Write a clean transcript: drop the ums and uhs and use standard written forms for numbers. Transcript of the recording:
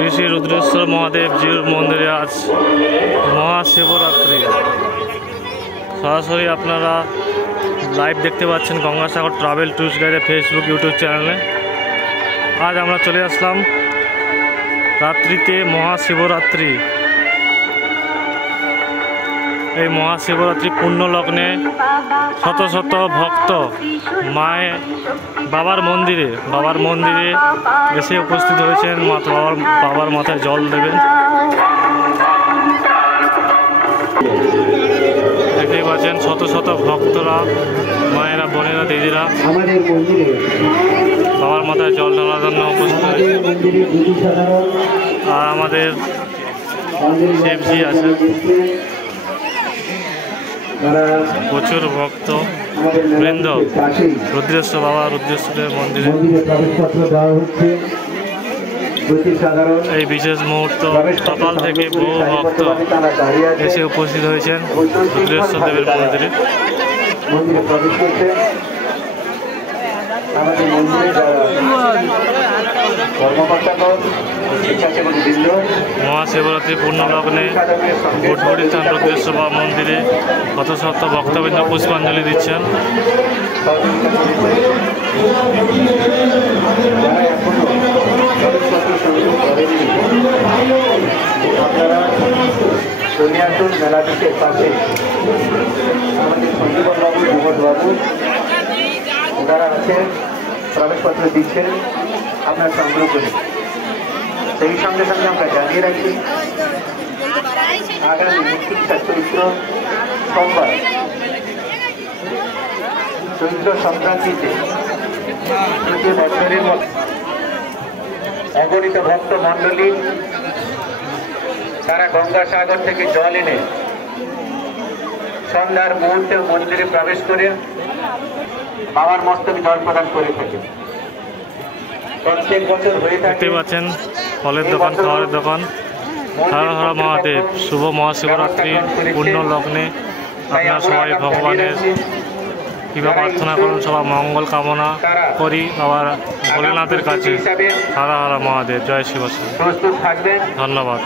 শ্রী শ্রী রুদ্রেশ্বর মহাদেব জিউর মন্দিরে আজ মহাশিবরাত্রি। সরাসরি আপনারা লাইভ দেখতে পাচ্ছেন গঙ্গাসাগর ট্রাভেল ট্যুরস গাইডের ফেসবুক ইউটিউব চ্যানেলে। আজ আমরা চলে আসলাম রাত্রিতে মহাশিবরাত্রি। এই মহাশিবরাত্রি পূর্ণ লগ্নে শত শত ভক্ত বাবার মন্দিরে এসে উপস্থিত হয়েছেন। বাবার মাথায় জল দেবেন। দেখতেই পাচ্ছেন শত শত ভক্তরা, মায়েরা, বোনেরা, দিদিরা বাবার মাথায় জল ঢালার জন্য উপস্থিত হয়েছে। আর আমাদের শিবজি আছে, প্রচুর ভক্ত বৃন্দ রুদ্রেশ্বর রুদ্রেশ্বরের মন্দিরে এই বিশেষ মুহূর্ত সকাল থেকে বহু ভক্ত এসে উপস্থিত হয়েছেন রুদ্রেশ্বর দেবের মন্দিরে। মহাশিবরাত্রি পূর্ণ লগ্নে বুটবুড়ি স্থান রুদ্রেশ্বর বাবা মন্দিরে শত শত ভক্তবৃন্দ পুষ্পাঞ্জলি দিচ্ছেন। মেলাটির পাশে আমাদের সঞ্জীবনবাবু, যুবকবাবু ওনারা আছেন, প্রবেশপত্র দিচ্ছেন আপনার সংগ্রহ করে। সেই সঙ্গে সঙ্গে আমরা জানিয়ে রাখি আগামী 29 চৈত্র সোমবার চৈত্র সংক্রান্তিতে প্রতি বছরের মতো অগণিত ভক্ত মণ্ডলী তারা গঙ্গাসাগর থেকে জল এনে সন্ধ্যার মুহূর্তে মন্দিরে প্রবেশ করে বাবার মস্তকে জল প্রদান করে থাকে। প্রত্যেক বছর হয়ে থাকে। দেখতে পাচ্ছেন ফলের দোকান, খাওয়ারের দোকান। হর হর মহাদেব। শুভ মহাশিবরাত্রি পূর্ণ লগ্নে আপনারা সবাই ভগবানের কৃপা প্রার্থনা করুন, সবার মঙ্গল কামনা করি বাবার ভোলেনাথের কাছে। হর হর মহাদেব। জয় শিব। প্রস্তুত থাকবেন। ধন্যবাদ।